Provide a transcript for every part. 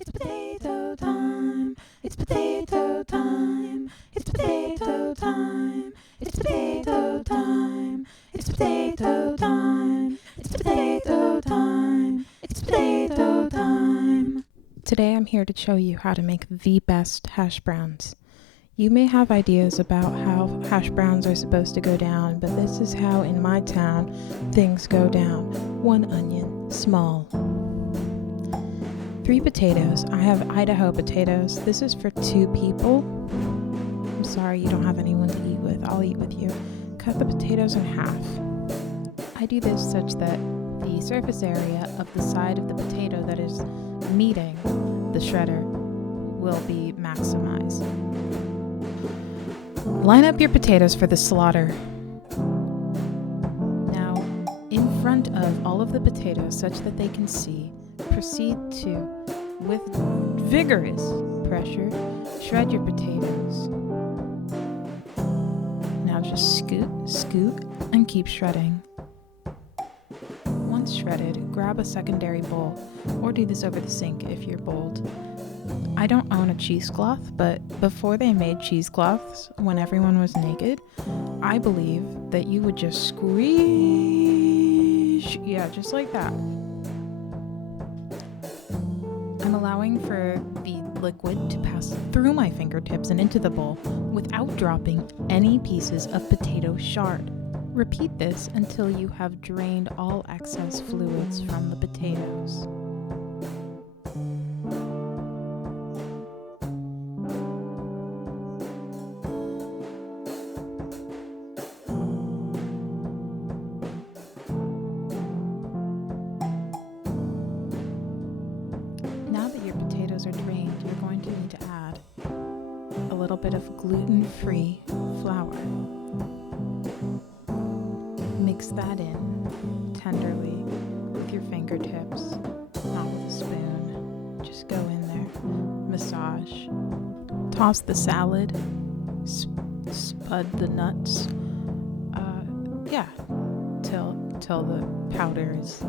It's potato time. It's potato time. It's potato time. It's potato time. It's potato time. It's potato time. It's potato time. Today I'm here to show you how to make the best hash browns. You may have ideas about how hash browns are supposed to go down, but this is how in my town things go down. 1 onion, small. 3 potatoes. I have Idaho potatoes. This is for 2 people. I'm sorry you don't have anyone to eat with. I'll eat with you. Cut the potatoes in half. I do this such that the surface area of the side of the potato that is meeting the shredder will be maximized. Line up your potatoes for the slaughter. Now, in front of all of the potatoes, such that they can see, proceed to, with vigorous pressure, shred your potatoes. Now just scoot, and keep shredding. Once shredded, grab a secondary bowl, or do this over the sink if you're bold. I don't own a cheesecloth, but before they made cheesecloths, when everyone was naked, I believe that you would just squeeze, just like that. I'm allowing for the liquid to pass through my fingertips and into the bowl without dropping any pieces of potato shard. Repeat this until you have drained all excess fluids from the potatoes. Now that your potatoes are drained, you're going to need to add a little bit of gluten-free flour. Mix that in tenderly with your fingertips, not with a spoon. Just go in there, massage. Toss the salad, spud the nuts, till the powder is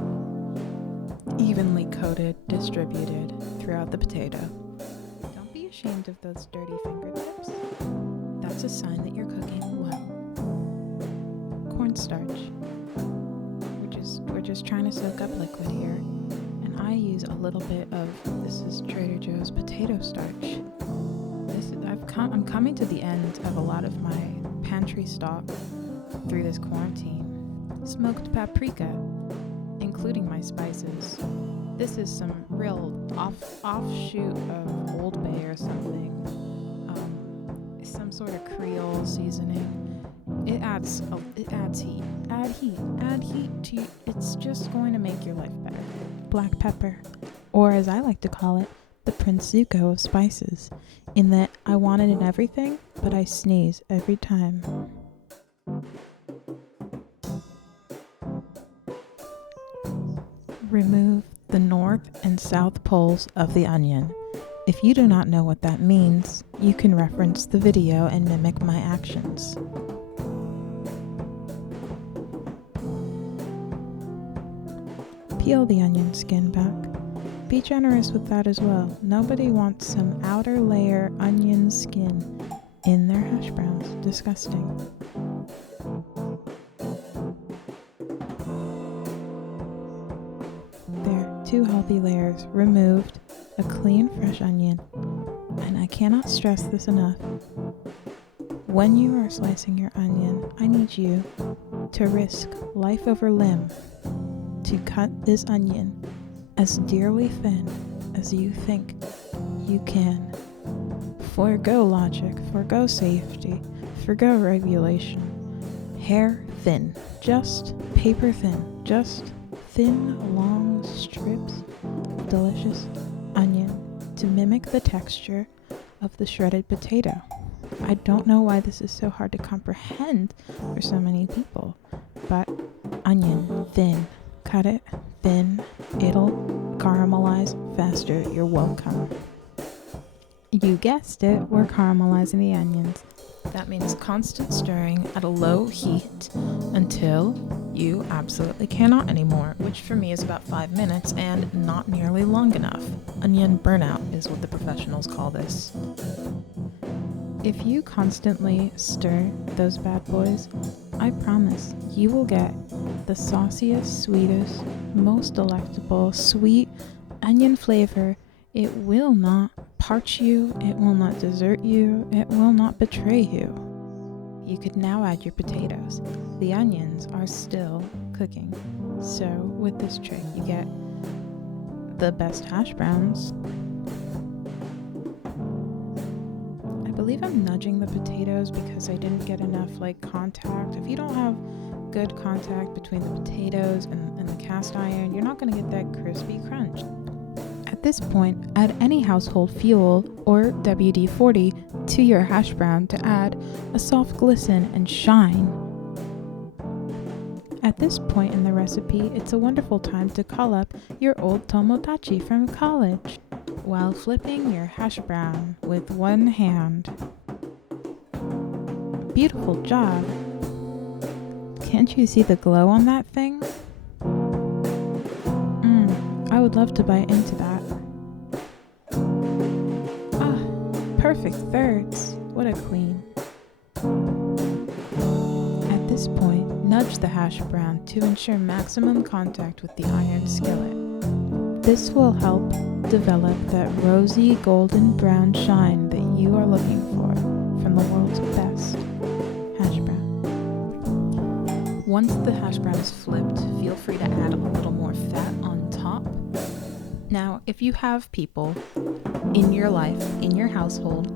evenly coated, distributed throughout the potato. Don't be ashamed of those dirty fingertips. That's a sign that you're cooking well. Cornstarch. We're just trying to soak up liquid here, and I use a little bit of, this is Trader Joe's potato starch. I'm coming to the end of a lot of my pantry stock through this quarantine. Smoked paprika, including my spices. This is some real offshoot of Old Bay or something. Some sort of Creole seasoning. It adds heat. Add heat to you. It's just going to make your life better. Black pepper, or as I like to call it, the Prince Zuko of spices, in that I want it in everything, but I sneeze every time. Remove the north and south poles of the onion. If you do not know what that means, you can reference the video and mimic my actions. Peel the onion skin back. Be generous with that as well. Nobody wants some outer layer onion skin in their hash browns. Disgusting. There, 2 healthy layers removed, a clean, fresh onion. And I cannot stress this enough. When you are slicing your onion, I need you to risk life over limb to cut this onion as dearly thin as you think you can. Forgo logic, forgo safety, forgo regulation. Hair thin, just paper thin, just thin, long strips of delicious onion to mimic the texture of the shredded potato. I don't know why this is so hard to comprehend for so many people, but onion thin. Cut it thin, it'll caramelize faster. You're welcome. You guessed it, we're caramelizing the onions. That means constant stirring at a low heat until you absolutely cannot anymore, which for me is about 5 minutes and not nearly long enough. Onion burnout is what the professionals call this. If you constantly stir those bad boys, I promise you will get the sauciest, sweetest, most delectable, sweet onion flavor. It will not parch you, it will not desert you, it will not betray you. You could now add your potatoes. The onions are still cooking. So with this trick, you get the best hash browns. I believe I'm nudging the potatoes because I didn't get enough contact. If you don't have good contact between the potatoes and the cast iron, you're not going to get that crispy crunch. At this point, add any household fuel or WD-40 to your hash brown to add a soft glisten and shine. At this point in the recipe, it's a wonderful time to call up your old tomodachi from college while flipping your hash brown with one hand. Beautiful job! Can't you see the glow on that thing? I would love to bite into that. Perfect thirds. What a queen. At this point, nudge the hash brown to ensure maximum contact with the iron skillet. This will help develop that rosy golden brown shine that you are looking for from the world's best hash brown. Once the hash brown is flipped, feel free to add a little more fat on top. Now, if you have people in your life, in your household,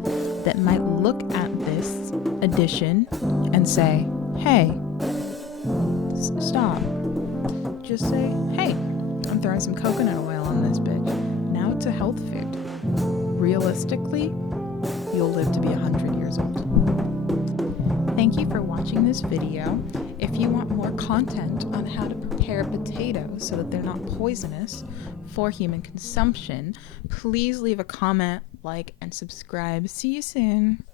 that might look at this addition and say, hey, stop. Just say, hey, I'm throwing some coconut oil on this bitch. Now it's a health food. Realistically, you'll live to be 100 years old. Thank you for watching this video. If you want more content on how to prepare potatoes so that they're not poisonous for human consumption, please leave a comment, like, and subscribe. See you soon.